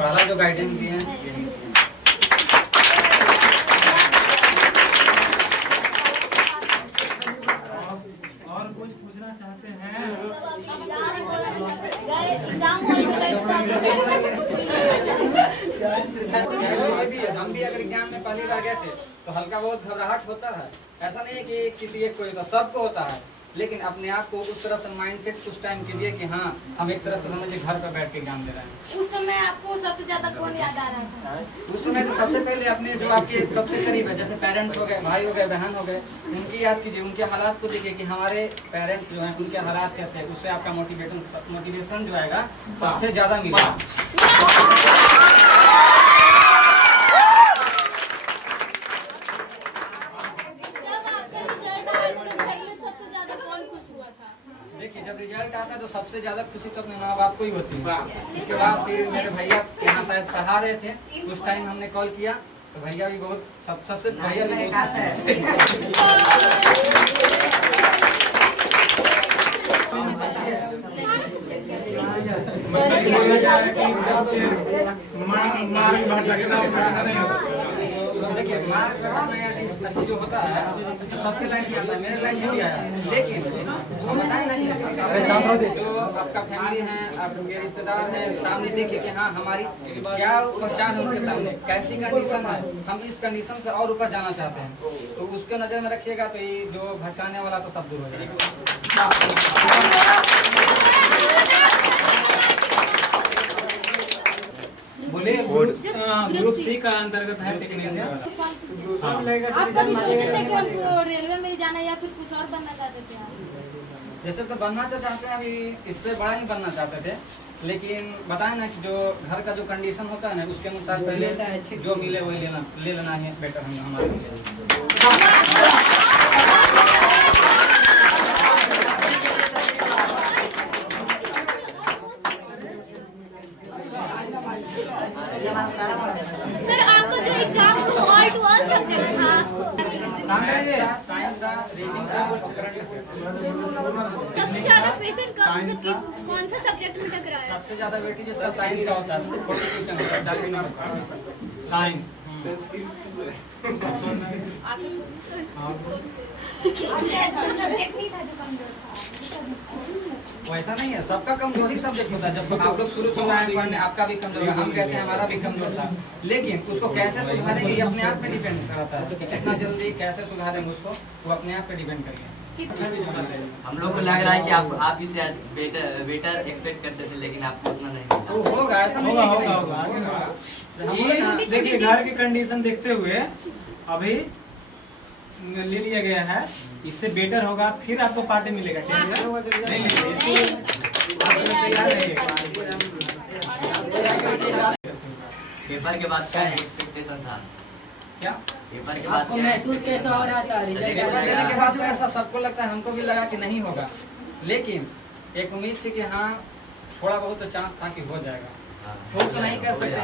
पहला जो गाइडेंस दिए हैं यही और कुछ पूछना चाहते हैं? हम भी अगर एग्जाम में पहली बार गए थे तो हल्का बहुत घबराहट होता है। ऐसा नहीं है कि किसी एक को होता, सबको होता है, लेकिन अपने आप को उस तरह से माइंडसेट कुछ टाइम के लिए कि हाँ हम एक तरह से समझिए घर पर बैठ के एग्जाम दे रहे हैं। उस समय आपको सबसे ज्यादा कौन याद आ रहा था? उस समय तो सबसे पहले अपने जो आपके सबसे करीब है, जैसे पेरेंट्स हो गए, भाई हो गए, बहन हो गए, उनकी याद कीजिए, उनके हालात को देखिए कि हमारे पेरेंट्स जो हैं उनके हालात कैसे है, उससे आपका मोटिवेशन जो आएगा सबसे ज्यादा मिलेगा। देखिए जब रिजल्ट आता है तो सबसे ज्यादा खुशी तो अपने माँ बाप को ही होती है। इसके बाद फिर मेरे भैया यहाँ शायद सहा रहे थे, उस टाइम हमने कॉल किया तो भैया भी बहुत सबसे भैया भी देखिए मार्क जो होता है सबके लाइन में आता है, मेरे लाइन में भी आया, लेकिन हम बताएं ना जो आपका फैमिली है, आपके रिश्तेदार हैं, सामने देखिए कि हाँ हमारी क्या पहचान है उनके सामने, कैसी कंडीशन है, हम इस कंडीशन से और ऊपर जाना चाहते हैं, तो उसको नजर में रखिएगा तो ये जो भटकाने वाला तो सब दूर हो जाएगा। बोले ग्रुप सी का अंतर्गत है टेक्नीशियन। आप कभी सोचते थे कि हमको रेलवे में जाना या फिर कुछ और बनना चाहते थे आप? जैसे तो बनना तो चाहते हैं, अभी इससे बड़ा ही बनना चाहते थे, लेकिन बताएं ना कि जो घर का जो कंडीशन होता है ना उसके अनुसार पहले जो मिले वही ले लेना है बेटर हम हमारे लिए। सर आपका जो एग्जाम था ऑल टू ऑल सब्जेक्ट था? साइंस का, रीडिंग का और करंट अफेयर्स। सबसे ज्यादा क्वेश्चन कौन सा सब्जेक्ट में टकराया? सबसे ज्यादा वेटेज इसका साइंस का होता है, 40% होता है, 40 मार्क साइंस। सब्जेक्ट नहीं था जो कमजोर था? वैसा नहीं है, सबका कमजोरी सब्जेक्ट होता है। जब आप लोग शुरू से आए पढ़ने आपका भी कमजोर है, हम कहते हैं हमारा भी कमजोर था, लेकिन उसको कैसे सुधारेंगे ये अपने आप में डिपेंड करता है कि कितना जल्दी कैसे सुधारेंगे उसको, वो अपने आप पे डिपेंड करेंगे। हम लोग को लग रहा है कि आप इसे बेटर एक्सपेक्ट करते थे, लेकिन आपको उतना नहीं मिला। तो होगा, ऐसा नहीं है कि नहीं होगा। देखिए घर की कंडीशन देखते हुए अभी ले लिया गया है, इससे बेटर होगा फिर आपको पार्टी मिलेगा। पेपर के बाद क्या एक्सपेक्टेशन था? क्या पेपर के बाद आपको महसूस कैसा हो रहा था? पेपर देने के बाद जो ऐसा सबको लगता है, हमको भी लगा कि नहीं होगा, लेकिन एक उम्मीद थी कि हाँ थोड़ा बहुत तो चांस था कि हो जाएगा। वो तो नहीं कर सकते।